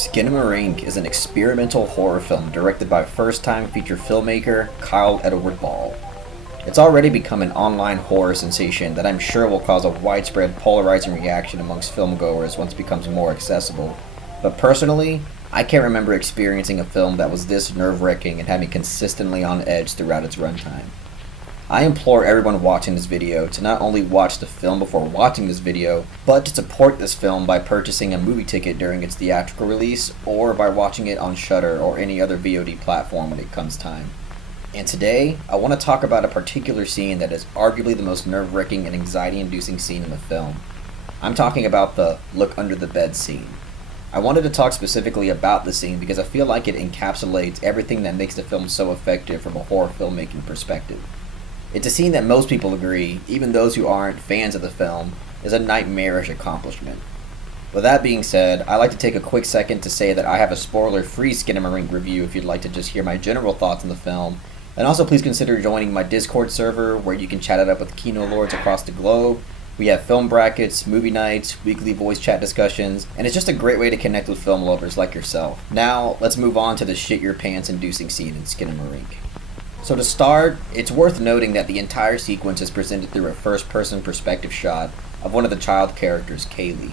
Skinamarink is an experimental horror film directed by first-time feature filmmaker Kyle Edward Ball. It's already become an online horror sensation that I'm sure will cause a widespread polarizing reaction amongst filmgoers once it becomes more accessible. But personally, I can't remember experiencing a film that was this nerve-wracking and had me consistently on edge throughout its runtime. I implore everyone watching this video to not only watch the film before watching this video, but to support this film by purchasing a movie ticket during its theatrical release or by watching it on Shudder or any other VOD platform when it comes time. And today, I want to talk about a particular scene that is arguably the most nerve-wracking and anxiety-inducing scene in the film. I'm talking about the look under the bed scene. I wanted to talk specifically about the scene because I feel like it encapsulates everything that makes the film so effective from a horror filmmaking perspective. It's a scene that most people agree, even those who aren't fans of the film, is a nightmarish accomplishment. With that being said, I'd like to take a quick second to say that I have a spoiler-free Skinamarink review if you'd like to just hear my general thoughts on the film, and also please consider joining my Discord server where you can chat it up with Kino Lords across the globe. We have film brackets, movie nights, weekly voice chat discussions, and it's just a great way to connect with film lovers like yourself. Now, let's move on to the shit-your-pants-inducing scene in Skinamarink. So to start, it's worth noting that the entire sequence is presented through a first-person perspective shot of one of the child characters, Kaylee.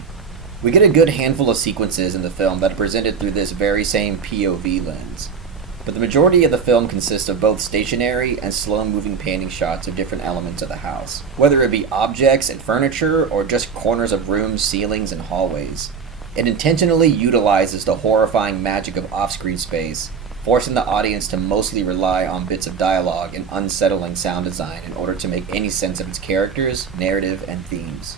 We get a good handful of sequences in the film that are presented through this very same POV lens, but the majority of the film consists of both stationary and slow-moving panning shots of different elements of the house, whether it be objects and furniture or just corners of rooms, ceilings, and hallways. It intentionally utilizes the horrifying magic of off-screen space, forcing the audience to mostly rely on bits of dialogue and unsettling sound design in order to make any sense of its characters, narrative, and themes.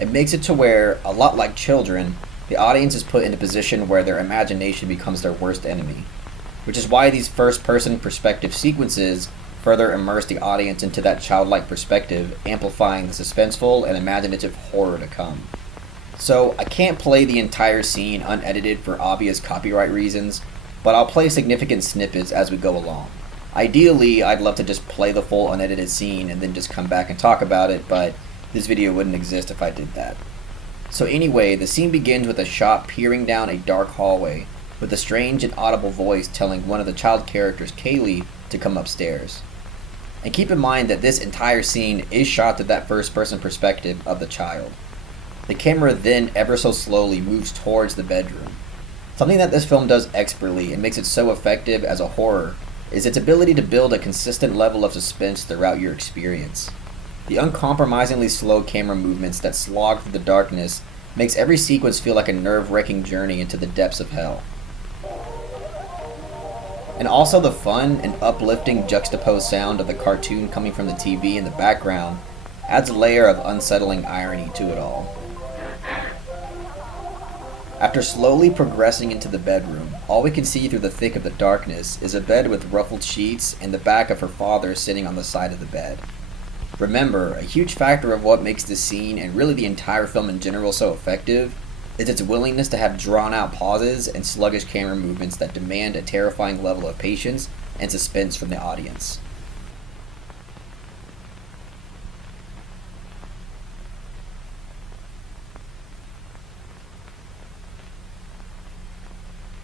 It makes it to where, a lot like children, the audience is put in a position where their imagination becomes their worst enemy, which is why these first-person perspective sequences further immerse the audience into that childlike perspective, amplifying the suspenseful and imaginative horror to come. So, I can't play the entire scene unedited for obvious copyright reasons, but I'll play significant snippets as we go along. Ideally, I'd love to just play the full unedited scene and then just come back and talk about it, but this video wouldn't exist if I did that. So anyway, the scene begins with a shot peering down a dark hallway, with a strange and audible voice telling one of the child characters, Kaylee, to come upstairs. And keep in mind that this entire scene is shot through that first-person perspective of the child. The camera then ever so slowly moves towards the bedroom. Something that this film does expertly and makes it so effective as a horror is its ability to build a consistent level of suspense throughout your experience. The uncompromisingly slow camera movements that slog through the darkness makes every sequence feel like a nerve-wracking journey into the depths of hell. And also the fun and uplifting juxtaposed sound of the cartoon coming from the TV in the background adds a layer of unsettling irony to it all. After slowly progressing into the bedroom, all we can see through the thick of the darkness is a bed with ruffled sheets and the back of her father sitting on the side of the bed. Remember, a huge factor of what makes this scene and really the entire film in general so effective is its willingness to have drawn-out pauses and sluggish camera movements that demand a terrifying level of patience and suspense from the audience.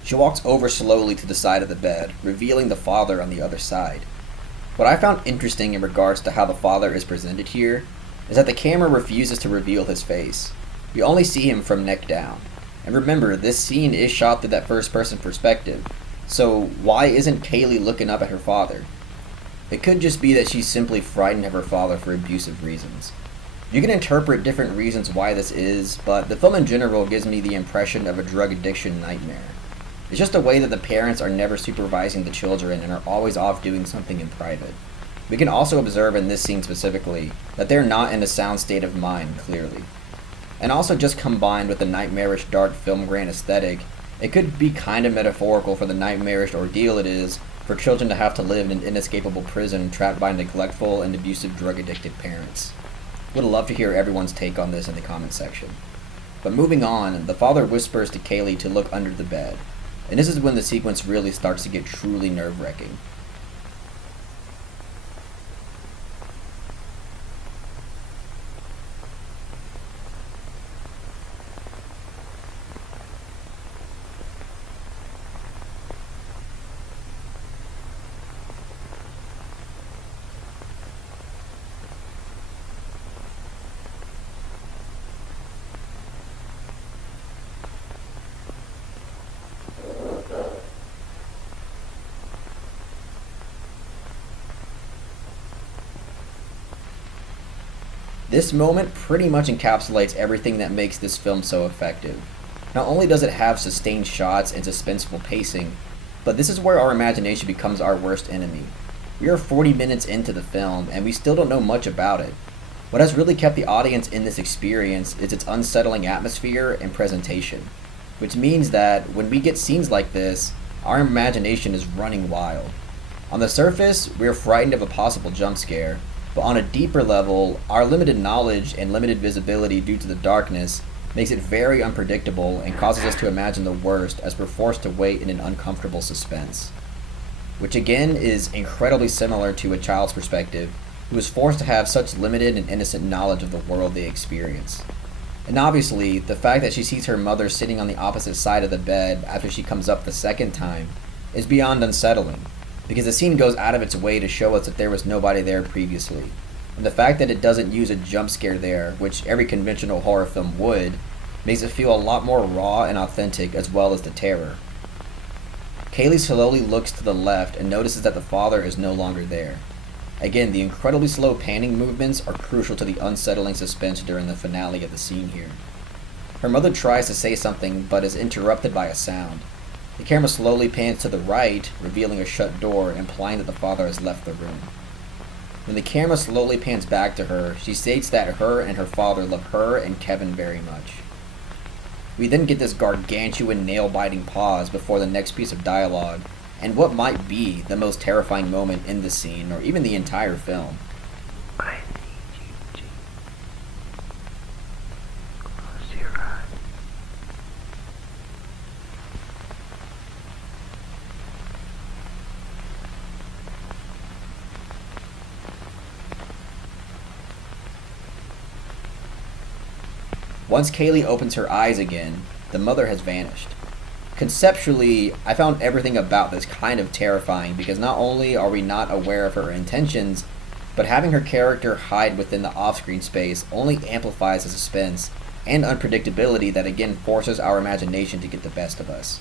She walks over slowly to the side of the bed, revealing the father on the other side. What I found interesting in regards to how the father is presented here is that the camera refuses to reveal his face. We only see him from neck down. And remember, this scene is shot through that first-person perspective, so why isn't Kaylee looking up at her father? It could just be that she's simply frightened of her father for abusive reasons. You can interpret different reasons why this is, but the film in general gives me the impression of a drug addiction nightmare. It's just a way that the parents are never supervising the children and are always off doing something in private. We can also observe in this scene specifically that they're not in a sound state of mind, clearly. And also just combined with the nightmarish dark film grain aesthetic, it could be kind of metaphorical for the nightmarish ordeal it is for children to have to live in an inescapable prison trapped by neglectful and abusive drug-addicted parents. Would love to hear everyone's take on this in the comment section. But moving on, the father whispers to Kaylee to look under the bed. And this is when the sequence really starts to get truly nerve-wracking. This moment pretty much encapsulates everything that makes this film so effective. Not only does it have sustained shots and suspenseful pacing, but this is where our imagination becomes our worst enemy. We are 40 minutes into the film and we still don't know much about it. What has really kept the audience in this experience is its unsettling atmosphere and presentation, which means that when we get scenes like this, our imagination is running wild. On the surface, we are frightened of a possible jump scare, but on a deeper level, our limited knowledge and limited visibility due to the darkness makes it very unpredictable and causes us to imagine the worst as we're forced to wait in an uncomfortable suspense. Which again is incredibly similar to a child's perspective, who is forced to have such limited and innocent knowledge of the world they experience. And obviously, the fact that she sees her mother sitting on the opposite side of the bed after she comes up the second time is beyond unsettling, because the scene goes out of its way to show us that there was nobody there previously. And the fact that it doesn't use a jump scare there, which every conventional horror film would, makes it feel a lot more raw and authentic, as well as the terror. Kaylee slowly looks to the left and notices that the father is no longer there. Again, the incredibly slow panning movements are crucial to the unsettling suspense during the finale of the scene here. Her mother tries to say something but is interrupted by a sound. The camera slowly pans to the right, revealing a shut door, implying that the father has left the room. When the camera slowly pans back to her, she states that her and her father love her and Kevin very much. We then get this gargantuan nail-biting pause before the next piece of dialogue, and what might be the most terrifying moment in the scene, or even the entire film. I need you to close your eyes. Once Kaylee opens her eyes again, the mother has vanished. Conceptually, I found everything about this kind of terrifying because not only are we not aware of her intentions, but having her character hide within the off-screen space only amplifies the suspense and unpredictability that again forces our imagination to get the best of us.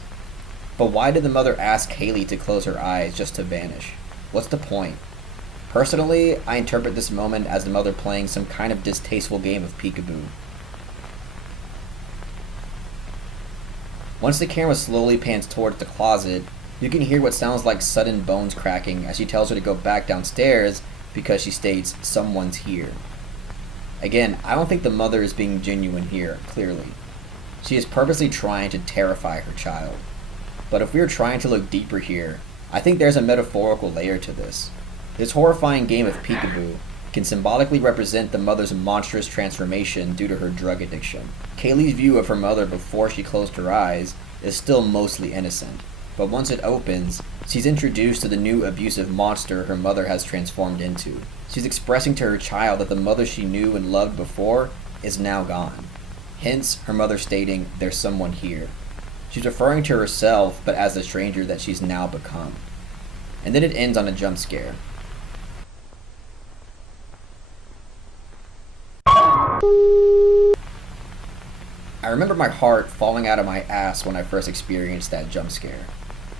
But why did the mother ask Kaylee to close her eyes just to vanish? What's the point? Personally, I interpret this moment as the mother playing some kind of distasteful game of peekaboo. Once the camera slowly pans towards the closet, you can hear what sounds like sudden bones cracking as she tells her to go back downstairs because she states, "Someone's here." Again, I don't think the mother is being genuine here, clearly. She is purposely trying to terrify her child. But if we are trying to look deeper here, I think there's a metaphorical layer to this. This horrifying game of peekaboo can symbolically represent the mother's monstrous transformation due to her drug addiction. Kaylee's view of her mother before she closed her eyes is still mostly innocent, but once it opens, she's introduced to the new abusive monster her mother has transformed into. She's expressing to her child that the mother she knew and loved before is now gone. Hence, her mother stating, "There's someone here." She's referring to herself, but as the stranger that she's now become. And then it ends on a jump scare. I remember my heart falling out of my ass when I first experienced that jump scare.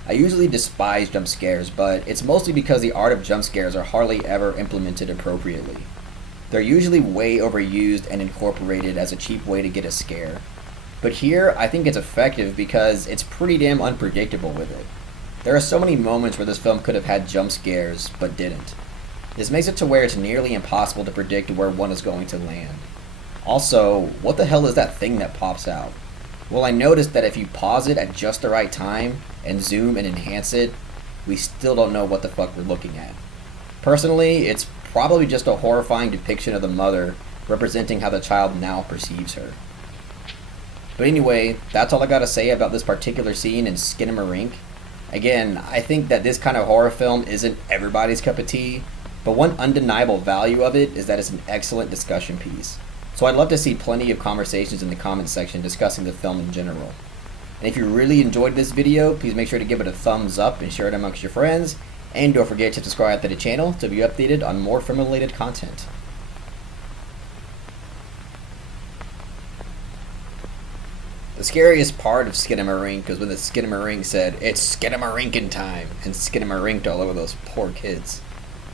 I usually despise jump scares, but it's mostly because the art of jump scares are hardly ever implemented appropriately. They're usually way overused and incorporated as a cheap way to get a scare. But here, I think it's effective because it's pretty damn unpredictable with it. There are so many moments where this film could have had jump scares, but didn't. This makes it to where it's nearly impossible to predict where one is going to land. Also, what the hell is that thing that pops out? Well, I noticed that if you pause it at just the right time and zoom and enhance it, we still don't know what the fuck we're looking at. Personally, it's probably just a horrifying depiction of the mother representing how the child now perceives her. But anyway, that's all I gotta say about this particular scene in Skinamarink. Again, I think that this kind of horror film isn't everybody's cup of tea, but one undeniable value of it is that it's an excellent discussion piece. So I'd love to see plenty of conversations in the comments section discussing the film in general. And if you really enjoyed this video, please make sure to give it a thumbs up and share it amongst your friends. And don't forget to subscribe to the channel to be updated on more film-related content. The scariest part of Skinamarink was when the Skinamarink said, "It's Skinamarinkin' time," and Skinamarinked all over those poor kids.